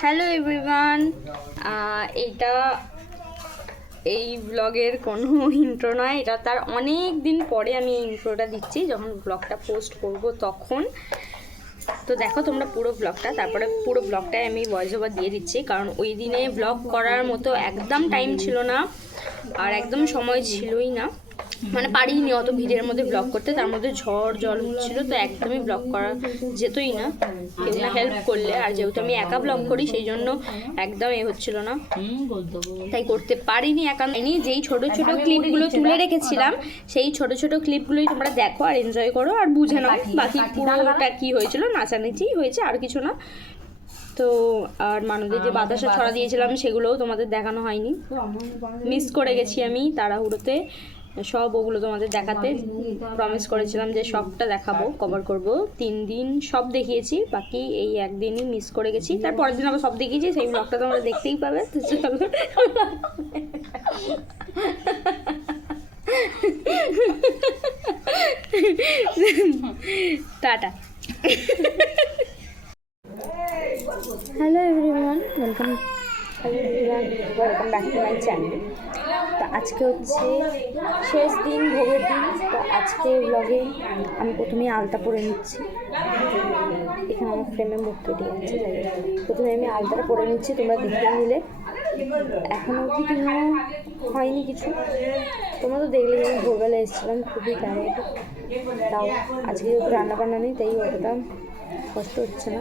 Hello everyone, এইটা এই ব্লগের কোনো ইন্ট্রো নয়, এটা তার অনেক দিন পরে আমি এই ইন্ট্রোটা দিচ্ছি, যখন ব্লগটা পোস্ট করব তখন। তো দেখো তোমরা পুরো ব্লগটা, তারপরে পুরো ব্লগটাই আমি ভয়েস ওভার দিয়ে দিচ্ছি, কারণ ওই দিনে ব্লগ করার মতো একদম টাইম ছিল না, আর একদম সময় ছিলই না, মানে পারিনি অত ভিড়ের মধ্যে ব্লগ করতে। তার মধ্যে ঝড় জল হচ্ছিলো, তো একদমই ব্লগ করা যেতই না কেউ না হেল্প করলে। আর যেহেতু আমি একা ব্লগ করি সেই জন্য একদম হচ্ছিল না, তাই করতে পারিনি, একা নিয়ে। যেই ছোট ছোট ক্লিপগুলো তুলে রেখেছিলাম সেই ছোট ছোট ক্লিপগুলোই তোমরা দেখো আর এনজয় করো আর বুঝে নাও বাকি পুরোটা কি হয়েছিল। নাচানাচি হয়েছে, আর কিছু না। তো আর মানুষদের যে বাতাসা ছড়া দিয়েছিলাম সেগুলোও তোমাদের দেখানো হয়নি, মিস করে গেছি আমি তাড়াহুড়োতে সব। ওগুলো তোমাদের দেখাতে প্রমিস করেছিলাম যে সবটা দেখাবো, কভার করব। 3 দিন সব দেখিয়েছি, বাকি এই একদিনই মিস করে গেছি। তারপরের দিন আবার সব দেখিয়েছি, সেই ব্লগটা তোমরা দেখতেই পাবে। তো চলো tata. Hello everyone, welcome back to my channel. তো আজকে হচ্ছে শেষ দিন, ভোগের দিন। তো আজকে ব্লগে আমি প্রথমেই আলতা পরে নিচ্ছি। এখানে আমার ফ্রেমে মুখ কেটে যাচ্ছে, যাই হোক। প্রথমে আমি আলতাটা পরে নিচ্ছি, তোমরা দেখে নিলে। এখনও অবধি কিছু হয়নি কিছু, তোমরা তো দেখলে আমি ভোরবেলা এসেছিলাম, খুবই টায়ার্ড। তাও আজকে যেহেতু রান্নাবান্না নেই তাই অতটা কষ্ট হচ্ছে না।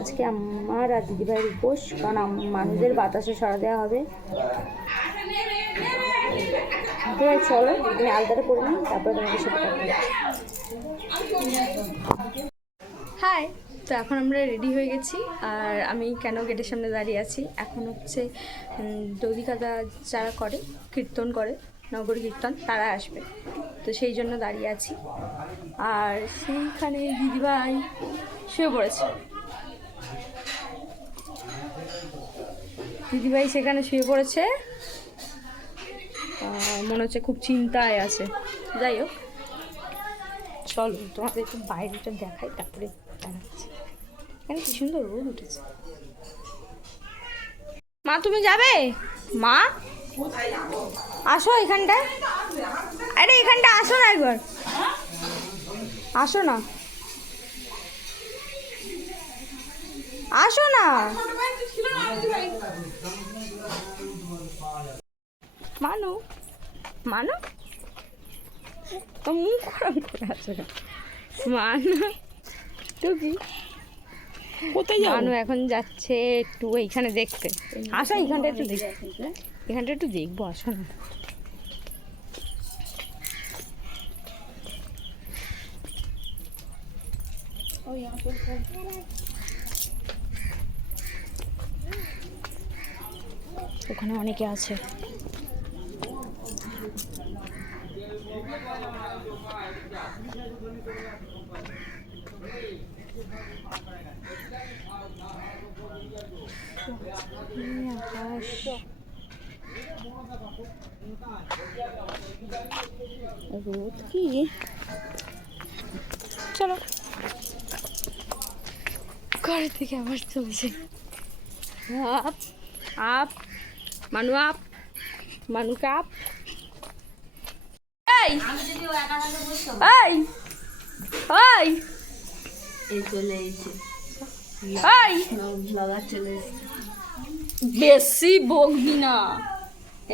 আজকে আমার আর দিদিভাইয়ের উপোস, কারণ মানুষদের বাতাসে ছড়া দেওয়া হবে। চলো তুমি আলতাটা করে নিই, তারপরে তোমাদের সাথে কথা বলছি। হাই, তো এখন আমরা রেডি হয়ে গেছি। আর আমি কেন গেটের সামনে দাঁড়িয়ে আছি, এখন হচ্ছে দধিকাদা যারা করে, কীর্তন করে, নগর কীর্তন, তারা আসবে, তো সেই জন্য দাঁড়িয়ে আছি। আর সেইখানে দিদিভাই শুয়ে পড়েছে, দিদিভাই সেখানে শুয়ে পড়েছে, মনে হচ্ছে খুব চিন্তায় আছে। যাই হোক, চলো তোমাদের একটু বাইরেটা দেখাই, তারপরে দেখাচ্ছি। এখানে কি সুন্দর রোদ উঠেছে। মা তুমি যাবে? মা আসো এখানটায়, আরে এখানটা আসো না, একবার আসো না, আসো না। মানু মানু তো মুখ খারাপ করে আছো না মানু, টুকি কোথায় মানু এখন যাচ্ছে একটু এইখানে দেখতে। আসো এইখানটা একটু দেখ, এখানটা একটু দেখবো, আসো না। ওখানে অনেকে আছে। আকাশ রোদ কি, চলো ঘর থেকে আবার চলছে। আপ আপ মানু, আপ মানু কাপ। এই এই এই চলে এসে বেশি বকবি না,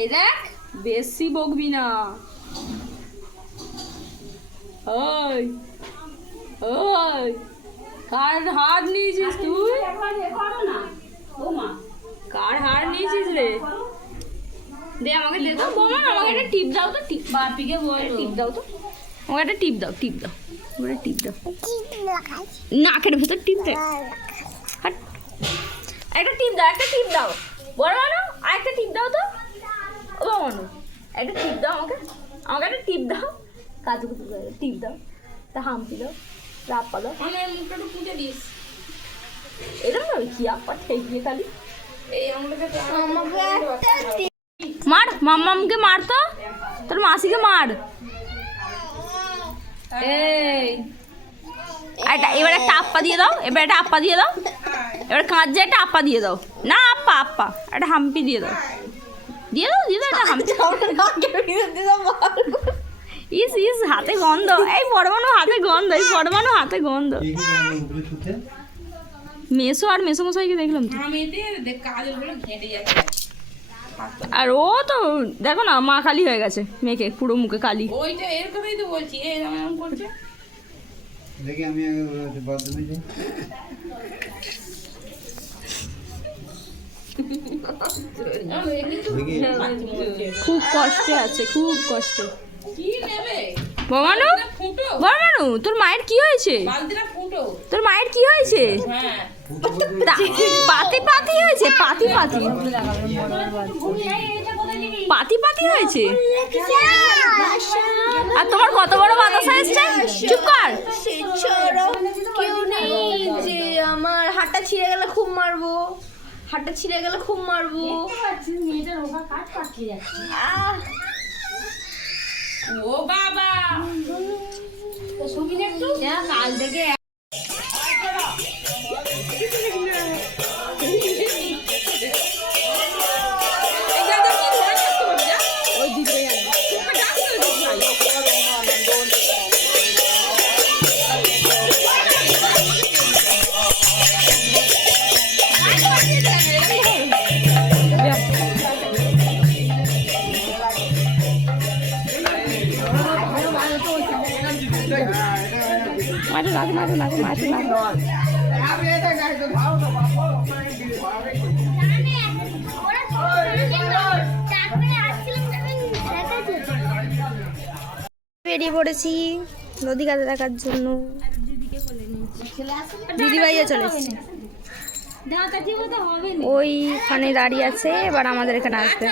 এই দেখ বেশি বকবি না। ওই ওই কার হার নিয়েছিস তুই? কার হার নিয়েছিস রে? দে আমাকে, দে তো বৌমা, আমাকে একটা টিপ দাও তো। টিপ বাপিকে বল, টিপ দাও তো, আমাকে একটা টিপ দাও, টিপ দাও, ওটা টিপ দাও, নাকের ভেতর টিপ দে। একটা টিপ দাও, একটা টিপ দাও, বড় মানু আর একটা টিপ দাও তো। ও মানু একটা টিপ দাও আমাকে, আমাকে একটা টিপ দাও, কাজু কুচু টিপ দাও, তা হাম্পি দাও, রাপ্পা দাও, মুখটা একটু পুঁতে দিস। এরকম ভাবে কি আপা ঠেকিয়ে খালি মার, মাম্মামকে মার, তো তোর মাসিকে মার। এই এবার একটা আপ্পা দিয়ে দাও, এবার একটা আপ্পা দিয়ে দাও, এবার কাঁচে একটা আপ্পা দিয়ে দাও। না আপ্পা আপ্পা, একটা হাম্পি দিয়ে দাও, দিয়ে দাও দিয়ে দাও একটা হাম্পি। ইস ইস হাতে গন্ধ, এই পরমাণু হাতে গন্ধ, এই পরমাণু হাতে গন্ধ। মেসো আর মেসোমশাইকে দেখলাম তো। আর ও তো দেখো না মা কালি হয়ে গেছে, মেয়েকে পুরো মুখে কালি। ওইটা এর কথাই তো বলছি, এরকম করছে। দেখি আমি আগে বাথরুমে যাই। খুব কষ্টে আছে, খুব কষ্টে। কি নেবে? বমানু ফুটো, বমানু তোর মায়ের কি হয়েছে? বালতিটা ফুটো। তোর মায়ের কি হয়েছে? হ্যাঁ পাতি পাতি হয়েছে, পাতি পাতি পাতি পাতি হয়েছে। আর তোমার কত বড় বাতাসা এসছে? চুপ কর। কেউ নেই যে আমার হাতটা ছিঁড়ে গেলে খুব মারবো, হাতটা ছিঁড়ে গেলে খুব মারবো। ও বাবা, কাল থেকে মারো লাগে মারো লাগে মারো লাগে। বেরিয়ে পড়েছি নদী কাছে দেখার জন্য। দিদিভাইও চলে এসছে, ওইখানে দাঁড়িয়ে আছে, এবার আমাদের এখানে আসবে।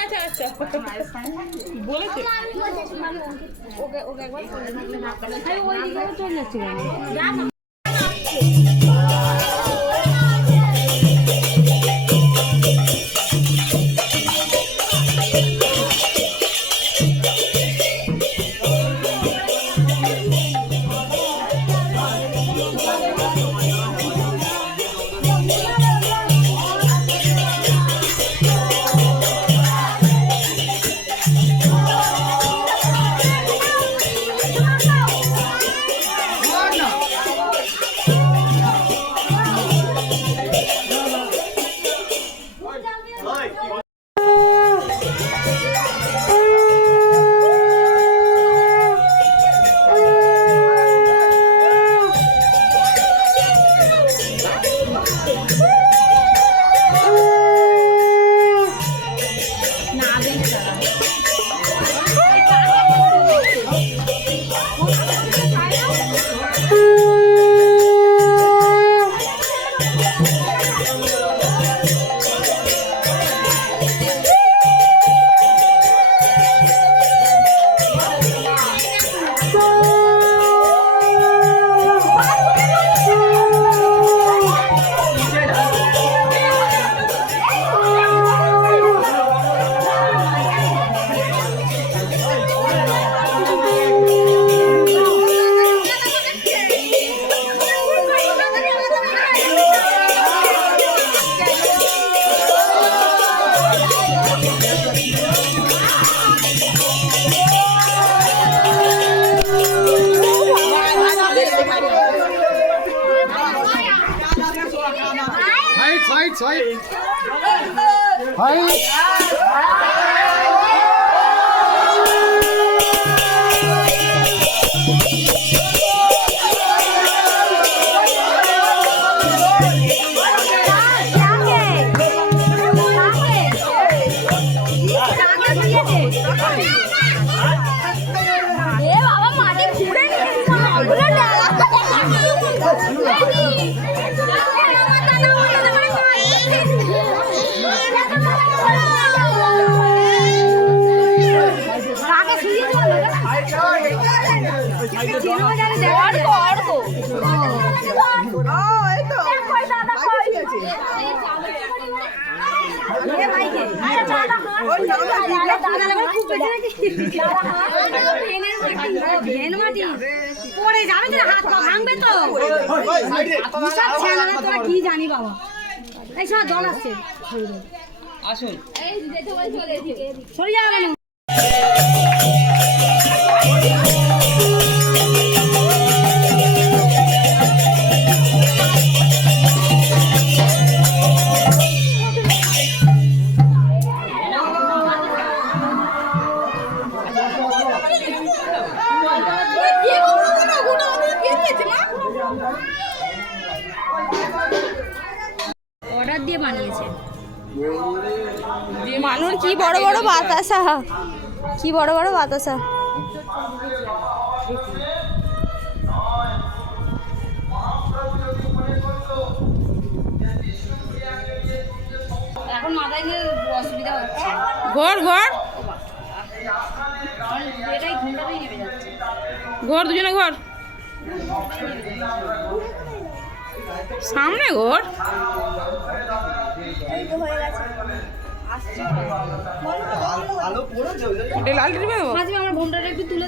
Side. Hi. পড়ে যাবে তো, হাত পা ভাঙবে তো। বিশাল ছেলেরা, তোরা কি জানি বাবা। এই শোন, জল আসছে। আসুন। সরে যাবে কেন? অর্ডার দিয়ে বানিয়েছে। মানুষ কি বড় বড় বাতাসা, কি বড় বড় বাতাসা। এখন মাথায় নিয়ে অসুবিধা হচ্ছে। ঘর ঘর এটাই ঘন্টাতেই নেমে যাচ্ছে। ঘর, দুজনে ঘর, সামনে ঘর। এটা লাল টিপে দেবো। আজকে আমার ঘন্টাটা একটু তুলে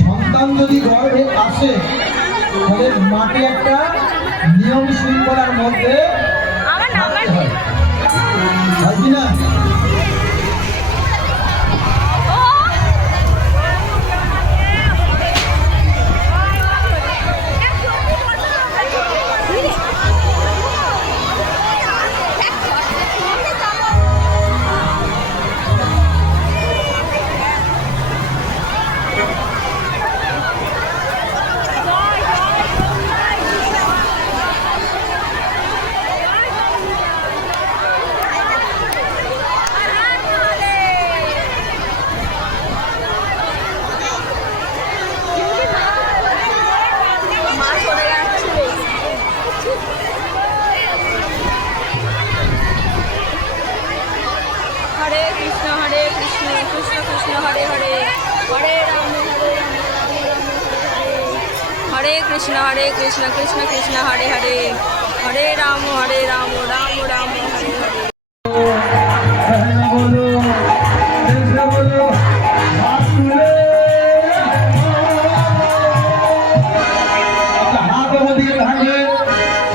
সন্তান যদি গর্ভে আসে তাহলে মাটি একটা নিয়ম শৃঙ্খলার মধ্যে থাকতে হয়, হয় কি না? হরে কৃষ্ণ কৃষ্ণ কৃষ্ণ হরে হরে, হরে রাম হরে কৃষ্ণ কৃষ্ণ কৃষ্ণ হরে হরে, হরে রাম রাম রাম হরে হরে।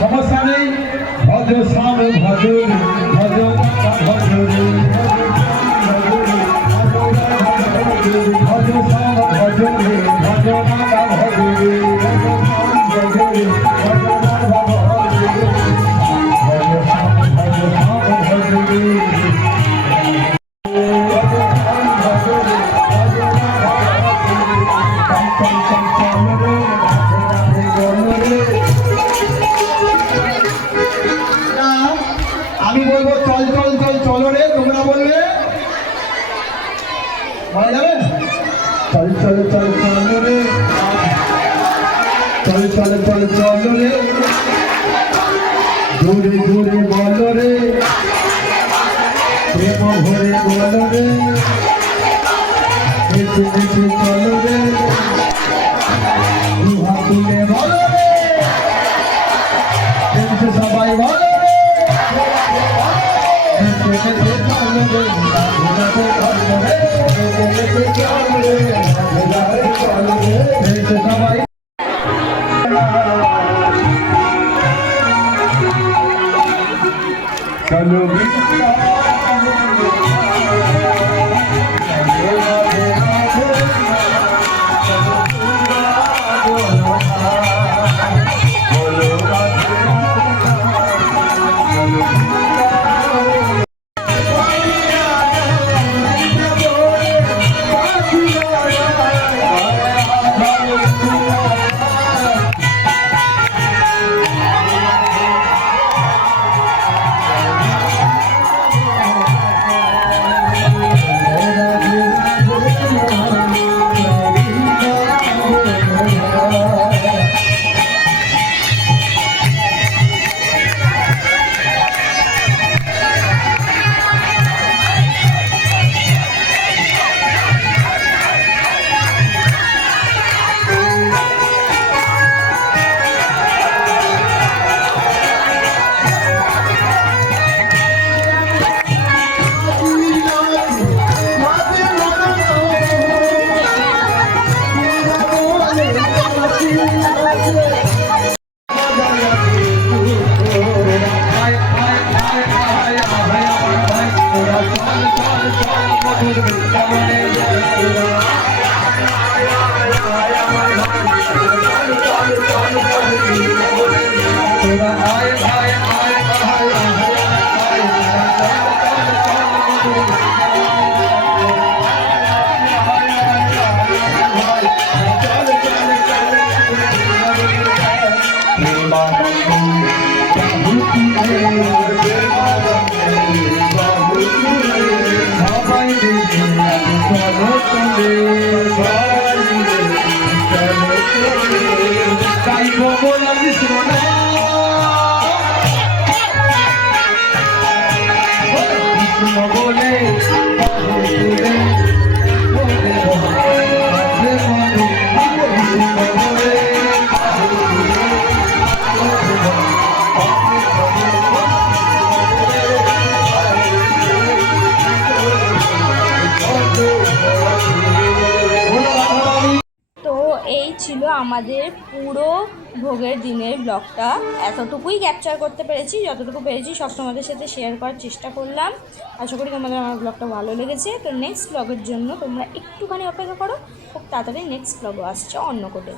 সমস্যা নেই, ভজ শ্যাম ভজ ভজ ভজ আমি বলবো চল চল চল চলো রে, তোমরা বলবে বলা যাবে? চল চল চল চলো রে, চল চল চল চলো রে, জোরে জোরে বলো রে, প্রেম ভরে বলো রে, নেচে নেচে চলো রে, দুহাত তুলে বলো রে, নেচে সবাই বলো রে, নেচে নেচে চলো রে, নেচে চলো রে, নেচে চলো রে, নেচে সবাই চলো বিদ্যা তো এই ছিল আমাদের পুরো ভোগের দিনের ব্লগটা। এতটুকুই ক্যাপচার করতে পেরেছি, যতটুকু পেরেছি সব তোমাদের সাথে শেয়ার করার চেষ্টা করলাম। আশা করি তোমাদের আমার ব্লগটা ভালো লেগেছে। তো নেক্সট ব্লগের জন্য তোমরা একটুখানি অপেক্ষা করো, খুব তাড়াতাড়ি নেক্সট ব্লগও আসছে অন্য কোডে।